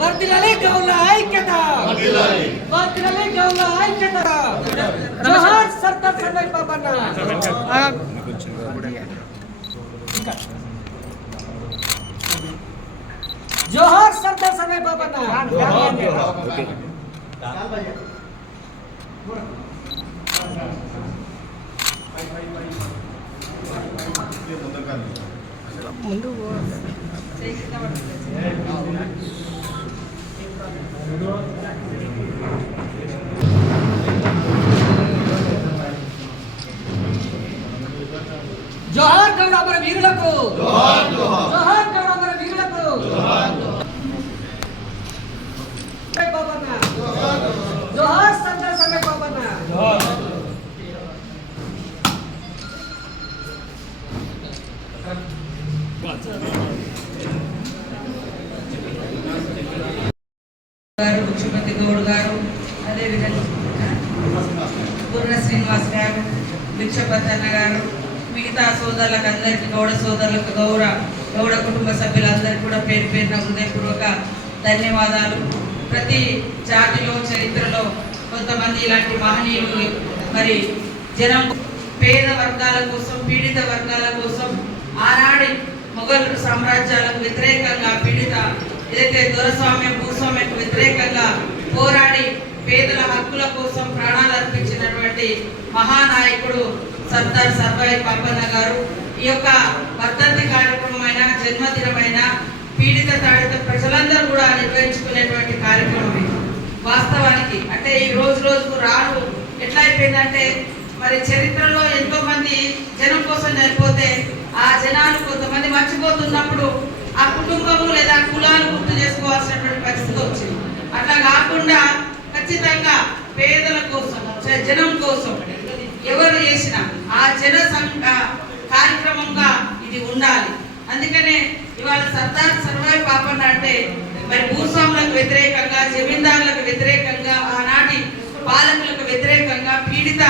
వర్దిలలే గౌల ఐక్యత వర్దిలలే గౌల ఐక్యత జోహార్ సర్దార్ సర్దార్ బాబన్న జోహార్ సర్దార్ సర్దార్ బాబన్న ముందు జోహార్ గౌడ మన వీరులకు జోహార్ గౌడ మన వీరులకు సర్దార్ బాబన్న జోహార్ సర్దార్ సర్దార్ బాబన్న గారు ముఖ్యమంత్రి గౌడ్ గారు అదేవిధంగా బుర్ర శ్రీనివాస్ గారు భిక్షపతన్న గారు మిగతా సోదరులకు అందరికీ గౌడ సోదరులకు గౌర గౌడ కుటుంబ సభ్యులందరికీ కూడా పేరు పేరున హృదయపూర్వక ధన్యవాదాలు. ప్రతి జాతిలో చరిత్రలో కొంతమంది ఇలాంటి మహనీయులు మరి జనం పేద వర్గాల కోసం పీడిత వర్గాల కోసం ఆనాడి మొఘల్ సామ్రాజ్యాలకు వ్యతిరేకంగా పీడిత ఏదైతే దొరస్వామ్యం భూస్వామ్యకు వ్యతిరేకంగా పోరాడి పేదల హక్కుల కోసం ప్రాణాలు అర్పించినటువంటి మహానాయకుడు సర్దార్ సర్వాయి పాపన్న గారు ఈ యొక్క వర్ధంతి కార్యక్రమమైన జన్మదినమైన పీడిత తాడిత ప్రజలందరూ కూడా నిర్వహించుకునేటువంటి కార్యక్రమం ఇది. వాస్తవానికి అంటే ఈ రోజు రోజుకు రాను ఎట్లా అయిపోయిందంటే మరి చరిత్రలో ఎంతోమంది జనం కోసం చనిపోతే పేదల కోసం జనం కోసం ఎవరు చేసినా ఆ జన కార్యక్రమంగా ఇది ఉండాలి. అందుకనే ఇవాళ సర్దార్ సర్వాయి పాపన్న అంటే మరి భూస్వాములకు వ్యతిరేకంగా జమీందారులకు వ్యతిరేకంగా ఆనాటి పాలకులకు వ్యతిరేకంగా పీడిత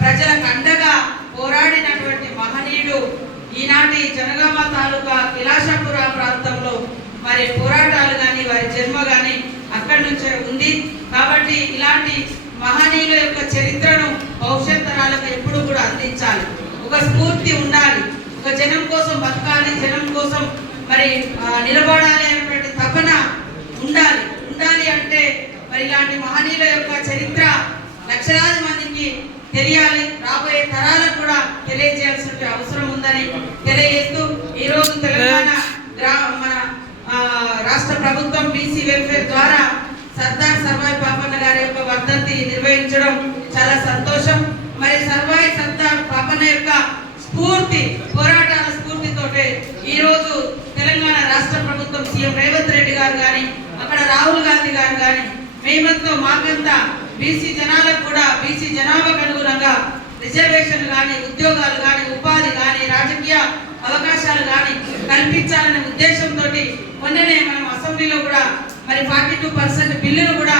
ప్రజలకు అండగా పోరాడినటువంటి మహనీయుడు ఈనాటి జనగామ తాలూకా కిలాషాపుర ప్రాంతంలో మరి పోరాటాలు కానీ వారి జన్మ కానీ అక్కడి నుంచే ఉంది. కాబట్టి ఇలాంటి మహనీయుల యొక్క చరిత్రను భవిష్యత్ తరాలకు ఎప్పుడు కూడా అందించాలి. ఒక స్ఫూర్తి ఉండాలి. ఒక జనం కోసం బతకాలి జనం కోసం మరి నిలబడాలి అనేటువంటి తపన ఉండాలి. ఉండాలి అంటే మరి ఇలాంటి మహనీయుల యొక్క చరిత్ర లక్షలాది మందికి తెలియాలి. రాబోయే తరాలకు కూడా తెలియజేయాల్సిన అవసరం ఉందని తెలియజేస్తూ ఈ తెలంగాణ మన రాష్ట్ర ప్రభుత్వం బీసీ వెల్ఫేర్ ద్వారా సర్దార్ సర్వాయి పాపన్న గారి యొక్క వర్ధంతి నిర్వహించడం చాలా సంతోషం. మరి సర్వాయి సర్దార్ పాపన్న యొక్క స్ఫూర్తి పోరాటాల స్ఫూర్తితోటే ఈరోజు తెలంగాణ రాష్ట్ర ప్రభుత్వం సీఎం రేవంత్ రెడ్డి గారు కానీ అక్కడ రాహుల్ గాంధీ గారు కానీ మేమంతా మాకంతా బీసీ జనాలకు కూడా బీసీ జనాభాకు అనుగుణంగా రిజర్వేషన్ కానీ ఉద్యోగాలు కానీ ఉపాధి కానీ రాజకీయ అవకాశాలు కానీ కల్పించాలనే ఉద్దేశంతో మొన్ననే మనం అసెంబ్లీలో కూడా మరి ఫార్టీ టూ పర్సెంట్ బిల్లును కూడా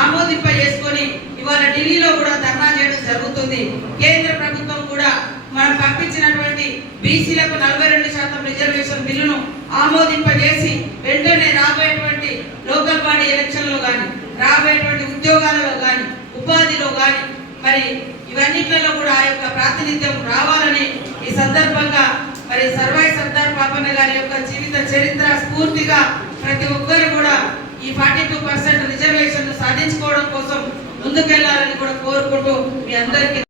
ఆమోదింప చేసుకొని ఇవాళ ఢిల్లీలో కూడా ధర్నా చేయడం జరుగుతుంది. కేంద్ర ప్రభుత్వం కూడా మనం పంపించినటువంటి బీసీలకు నలభై రెండు శాతం రిజర్వేషన్ బిల్లును ఆమోదింపజేసి వెంటనే రాబోయేటువంటి లోకల్ బాడీ ఎలక్షన్లో కానీ రాబోయేటువంటి ఉద్యోగాలలో కానీ ఉపాధిలో కానీ మరి ఇవన్నిట్లలో కూడా ఆ యొక్క ప్రాతినిధ్యం రావాలని ఈ సందర్భంగా మరి సర్వాయి సర్దార్ పాపన్న గారి యొక్క జీవిత చరిత్ర స్ఫూర్తిగా ప్రతి ఒక్కరు కూడా ఈ ఫార్టీ టూ పర్సెంట్ రిజర్వేషన్ సాధించుకోవడం కోసం ముందుకెళ్ళాలని కూడా కోరుకుంటూ మీ అందరికీ